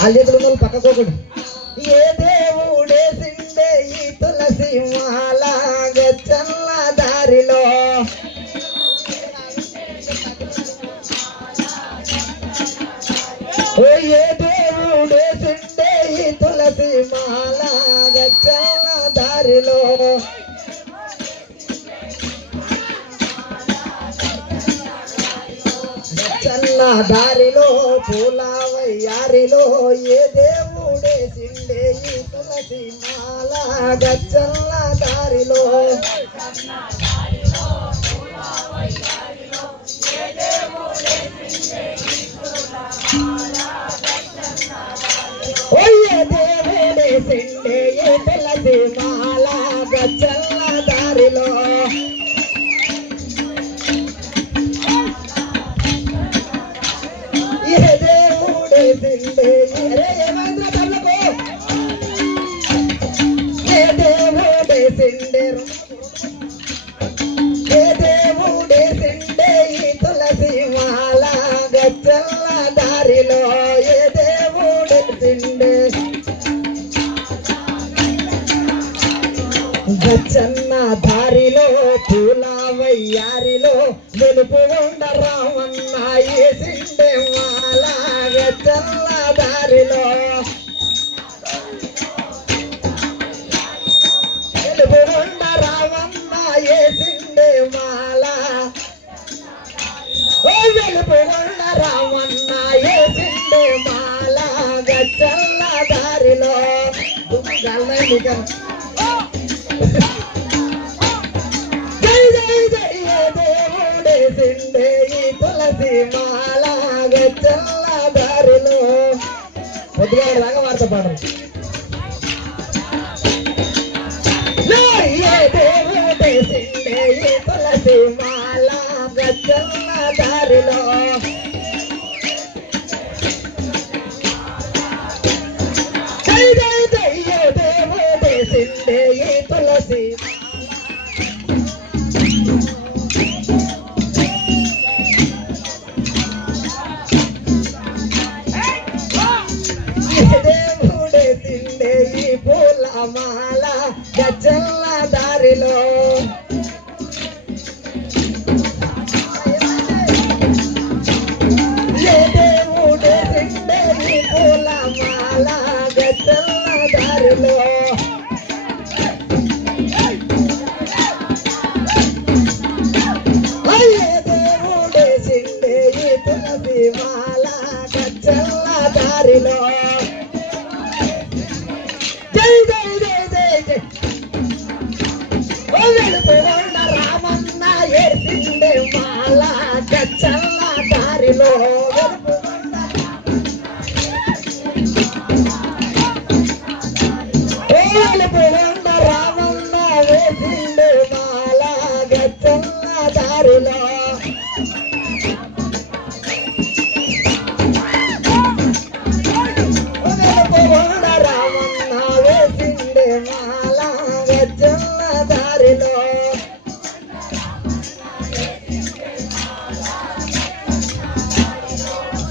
కాలు చేతులు ఉన్న వాళ్ళు పక్కకోకడు. ఏ దేవుడే సిండే ఈ తులసి మాల గచ్చల్ల దారిలో. ఏ దేవుడే ఈ తులసి మాల గచ్చల్ల దారిలో. చల్ల దారి ఏ దేవుడే సిండే ఈ తులసి మాల గచ్చల్ల దారిలో. ఓయ్య దేవుడే సిండే ఈ తులసి మాల వెలుపు ఉండ రామన్న మాల గచ్చన్న దారిలో వెలుపు ఉండ రామన్న ఏసిండే మాల ఓ వెలుపు ఉండ రామన్న ఏసిండే మాల గచ్చల్ల దారిలో గల్లనిక பிள்ளைகள் வாங்க வார்த்தை பாடுறோம். தேவ தேசி மாலா పూల మాల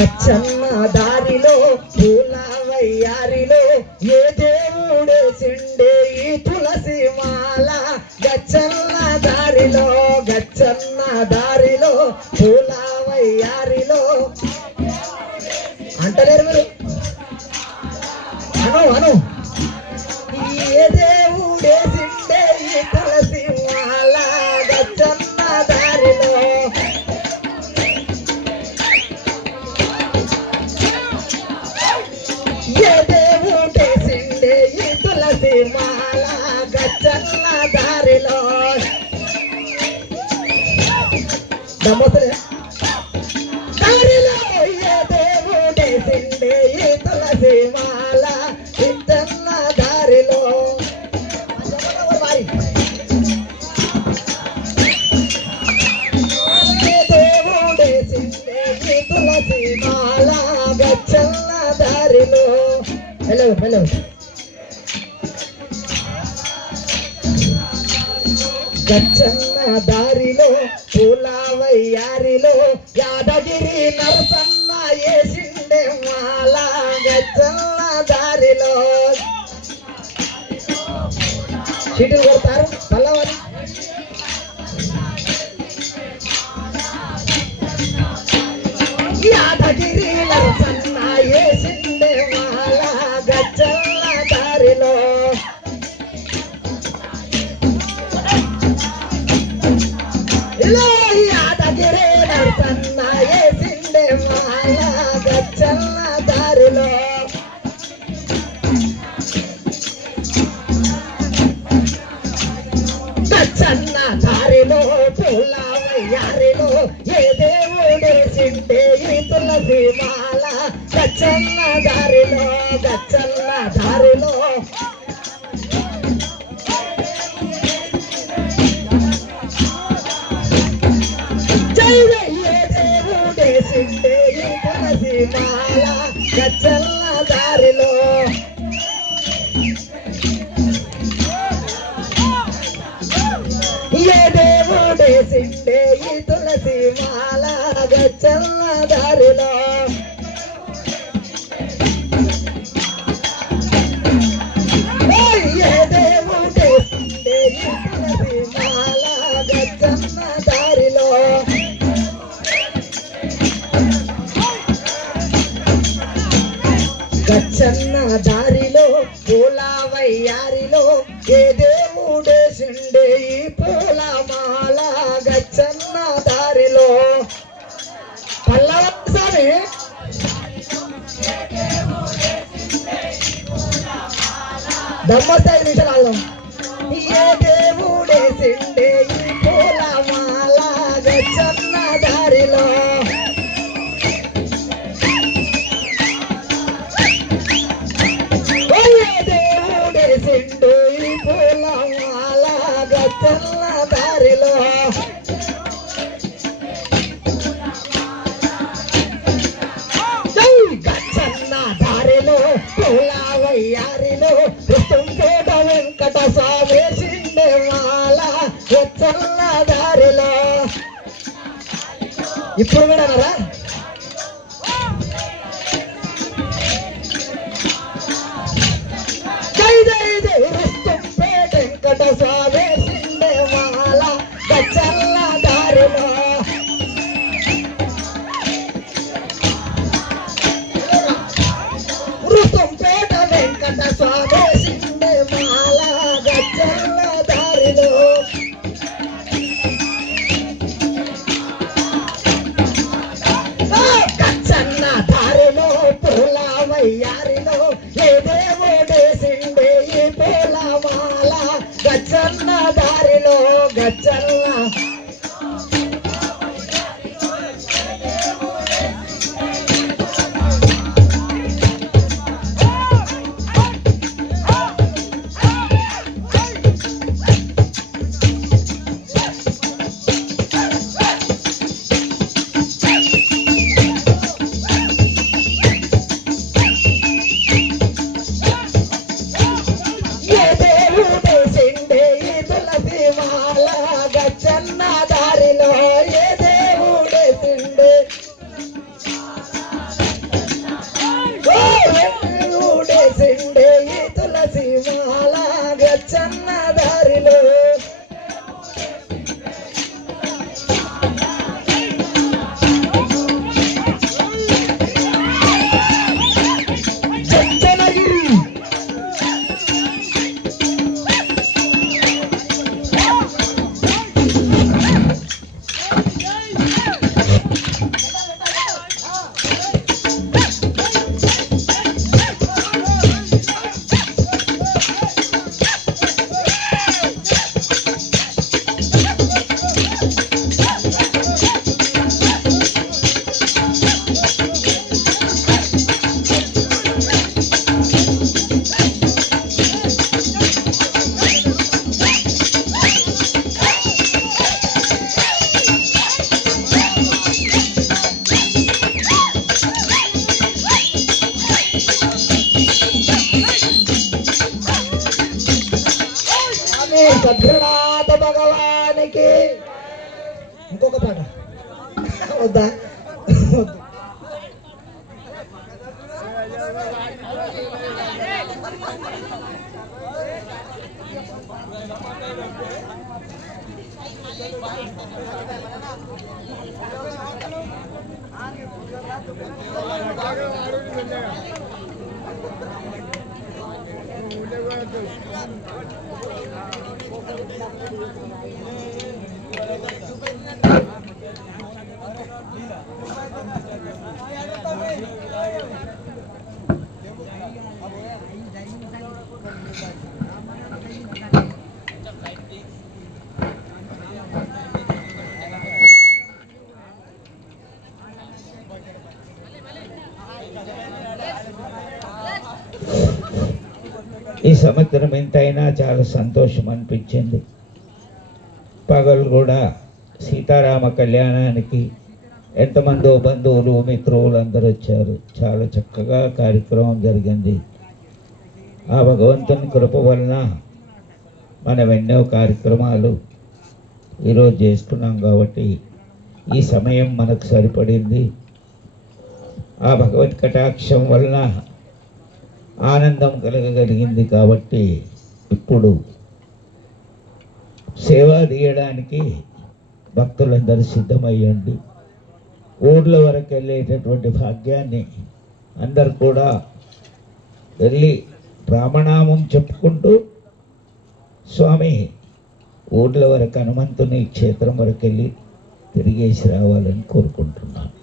గచ్చన్న దారిలో పూలవయ్యారిలో ఏ దేవుడు సిండే ఈ తులసి మాల? గచ్చన్న దారిలో గచ్చన్న దారిలో పూలవయ్యారిలో. అంటలేరు మీరు? అను అను. నమ్మతలే తులసి మాల ఇద్దన్న దారిలో. తులసి మాల గచ్చన్న దారిలో. Hello hello. గచ్చన్న దారిలో. పూలావయ్యారిలో యాదగిరి నరసన్న వేసిండే మాల గచ్చన్న దారిలో. కొడతా tell ఉండే ఈ పూల మాల గచ్చన్న దారిలో. పల్లవసారి దమ్మస్తాయి నిమిషాలు ఏ You put it. in ఇంకొక పాట వద్దా వద్దు సంవత్సరం ఎంతైనా చాలా సంతోషం అనిపించింది. పగలు కూడా సీతారామ కళ్యాణానికి ఎంతమందో బంధువులు మిత్రువులు అందరూ వచ్చారు. చాలా చక్కగా కార్యక్రమం జరిగింది. ఆ భగవంతుని కృప వలన మనం ఎన్నో కార్యక్రమాలు ఈరోజు చేసుకున్నాం కాబట్టి ఈ సమయం మనకు సరిపడింది. ఆ భగవత్ కటాక్షం వలన ఆనందం కలగగలిగింది కాబట్టి ఇప్పుడు సేవ తీయడానికి భక్తులందరూ సిద్ధమయ్యండి. ఊర్ల వరకు వెళ్ళేటటువంటి భాగ్యాన్ని అందరు కూడా వెళ్ళి రామనామం చెప్పుకుంటూ స్వామి ఊర్ల వరకు హనుమంతుని క్షేత్రం వరకు వెళ్ళి తిరిగేసి రావాలని కోరుకుంటున్నాను.